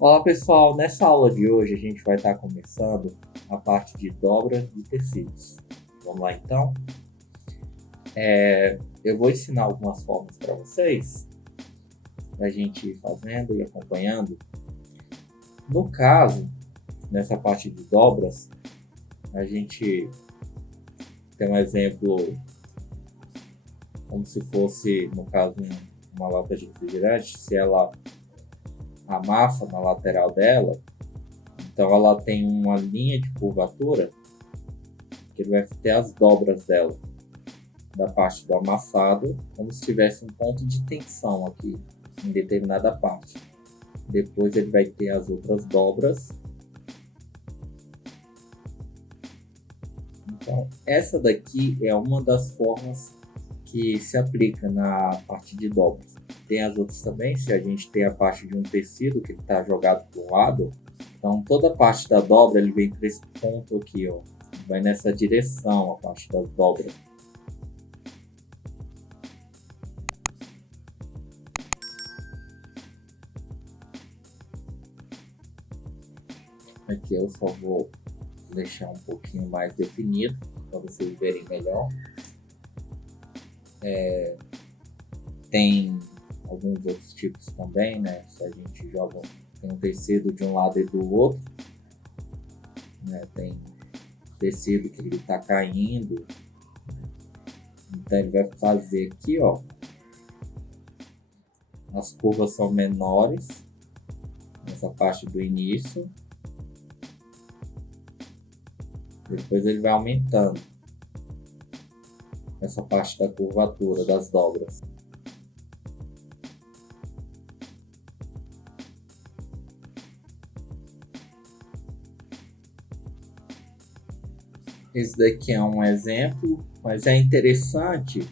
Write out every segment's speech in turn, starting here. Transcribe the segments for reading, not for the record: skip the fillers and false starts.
Olá pessoal, nessa aula de hoje a gente vai estar começando a parte de dobra de tecidos. Vamos lá então? Eu vou ensinar algumas formas para vocês, para a gente ir fazendo e acompanhando. No caso, nessa parte de dobras, a gente tem um exemplo como se fosse, no caso, uma lata de refrigerante. Se ela amassa na lateral dela, então ela tem uma linha de curvatura que vai ter as dobras dela, da parte do amassado, como se tivesse um ponto de tensão aqui em determinada parte. Depois ele vai ter as outras dobras. Então essa daqui é uma das formas que se aplica na parte de dobras. Tem as outras também, se a gente tem a parte de um tecido que está jogado para um lado, então toda a parte da dobra ele vem para esse ponto aqui, ó, vai nessa direção a parte das dobras. Aqui eu só vou deixar um pouquinho mais definido para vocês verem melhor. Tem alguns outros tipos também, né? Se a gente joga tem um tecido de um lado e do outro, né? Tem tecido que ele está caindo, então ele vai fazer aqui, ó, as curvas são menores nessa parte do início, depois ele vai aumentando essa parte da curvatura das dobras. Esse daqui é um exemplo, mas é interessante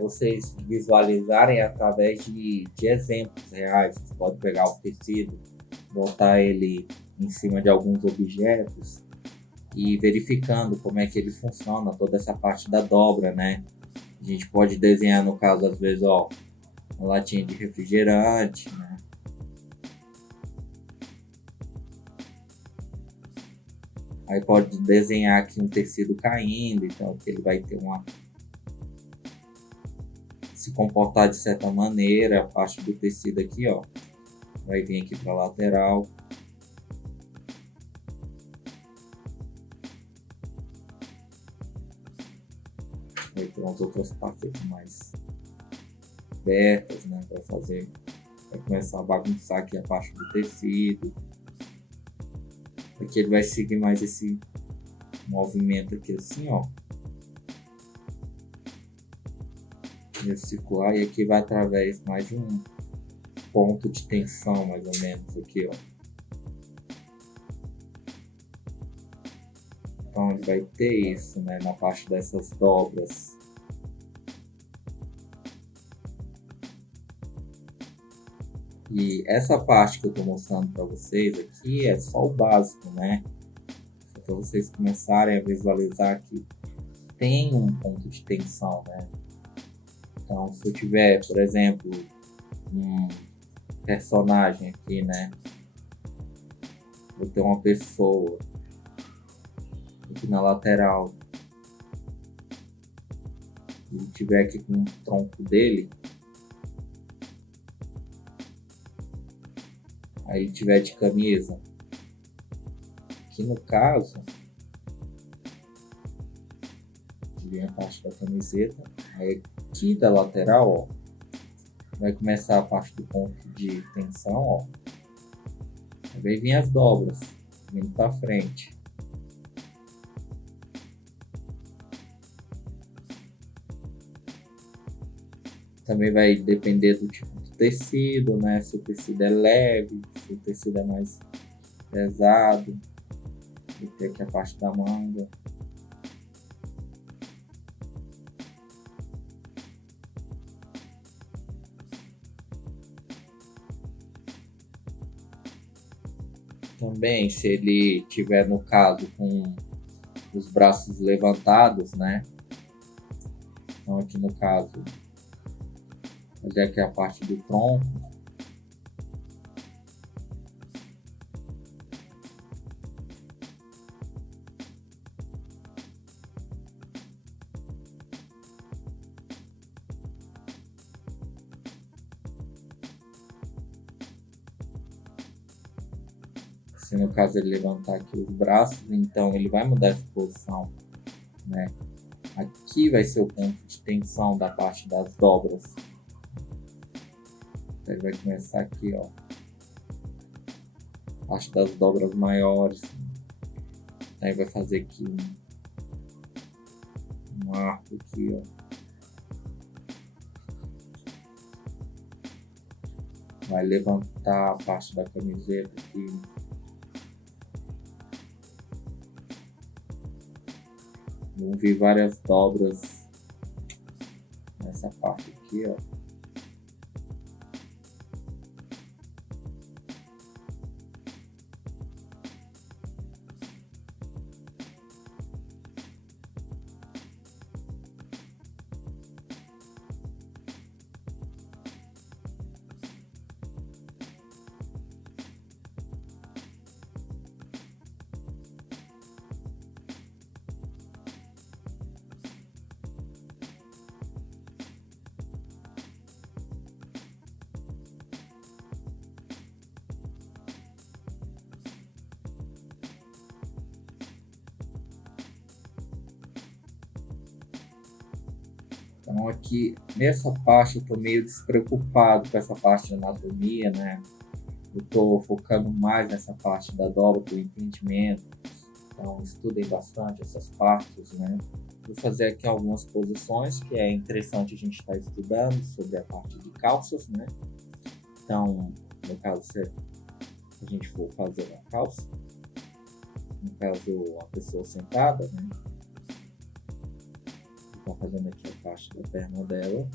vocês visualizarem através de exemplos reais. Você pode pegar o tecido, botar ele em cima de alguns objetos e verificando como é que ele funciona, toda essa parte da dobra, né? A gente pode desenhar, no caso, às vezes, ó, uma latinha de refrigerante, né? Aí pode desenhar aqui um tecido caindo, então ele vai ter se comportar de certa maneira. A parte do tecido aqui, ó, vai vir aqui para a lateral. Vai ter umas outras partes aqui mais abertas, né, para fazer, vai começar a bagunçar aqui a parte do tecido. Aqui ele vai seguir mais esse movimento aqui assim, ó, circular, e aqui vai através mais de um ponto de tensão, mais ou menos aqui, ó. Então ele vai ter isso, né, na parte dessas dobras. E essa parte que eu estou mostrando para vocês aqui é só o básico, né? Para vocês começarem a visualizar que tem um ponto de tensão, né? Então, se eu tiver, por exemplo, um personagem aqui, né? Vou ter uma pessoa aqui na lateral, e ele tiver aqui com o tronco dele, aí ele tiver de camisa, aqui no caso, vem a parte da camiseta, aí aqui da lateral, ó, vai começar a parte do ponto de tensão, ó, vai vir as dobras, vindo para frente. Também vai depender do tipo de tecido, né? Se o tecido é leve, se o tecido é mais pesado. E tem aqui a parte da manga. Também, se ele tiver, no caso, com os braços levantados, né? Então aqui no caso, fazer aqui a parte do tronco. Se no caso ele levantar aqui os braços, então ele vai mudar essa posição, né? Aqui vai ser o ponto de tensão da parte das dobras. Então ele vai começar aqui, ó, parte das dobras maiores. Aí vai fazer aqui um arco aqui, ó. Vai levantar a parte da camiseta aqui. Vão vir várias dobras nessa parte aqui, ó. Então aqui, nessa parte, eu estou meio despreocupado com essa parte de anatomia, né? Eu estou focando mais nessa parte da dobra, do entendimento. Então, estudem bastante essas partes, né? Vou fazer aqui algumas posições que é interessante a gente estar estudando sobre a parte de calças, né? Então, no caso, se a gente for fazer uma calça, no caso, a pessoa sentada, né? Está fazendo aqui a parte da perna dela,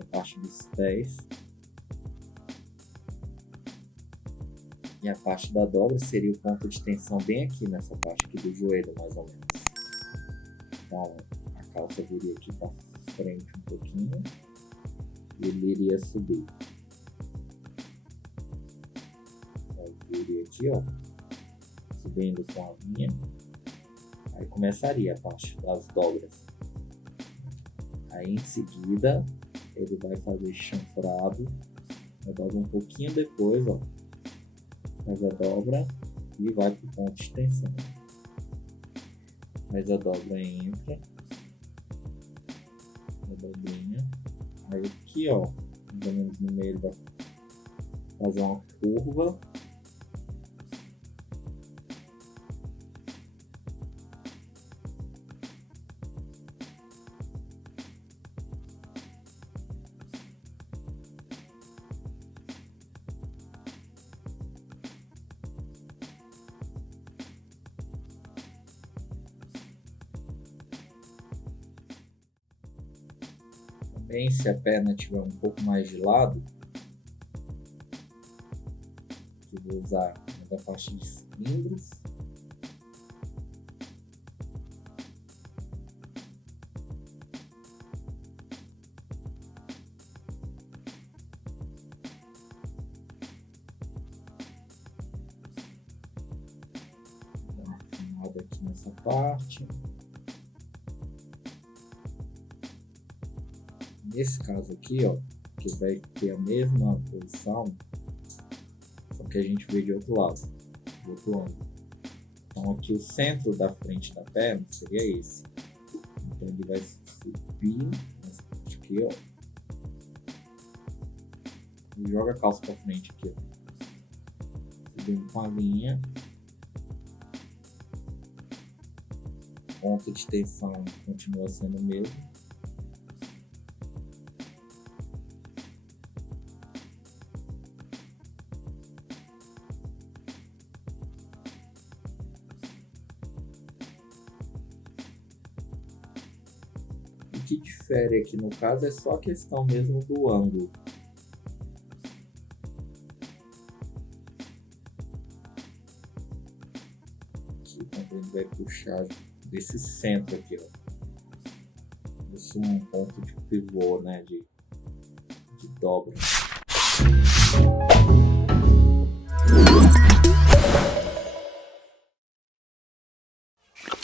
a parte dos pés, e a parte da dobra seria o ponto de tensão bem aqui nessa parte aqui do joelho, mais ou menos. Então a calça viria aqui para frente um pouquinho e ele iria subir. Então, viria aqui, ó, subindo com a linha. Aí começaria a parte das dobras. Aí em seguida ele vai fazer chanfrado, a dobra um pouquinho depois, ó, faz a dobra e vai para o ponto de tensão. Faz a dobra, entra, a dobrinha. Aí aqui, ó, mais ou menos no meio, ele vai fazer uma curva. Também, se a perna tiver um pouco mais de lado, eu vou usar a parte de cilindros. Dá uma afinada aqui nessa parte. Nesse caso aqui, ó, que vai ter a mesma posição, só que a gente vê de outro lado, do outro ângulo. Então aqui o centro da frente da perna seria esse. Então ele vai subir nessa parte aqui, ó, e joga a calça para frente aqui, ó, subindo com a linha. O ponto de tensão continua sendo o mesmo. O que difere aqui no caso é só a questão mesmo do ângulo. Aqui também vai puxar desse centro aqui, ó. Isso é um ponto de pivô, né, de dobra.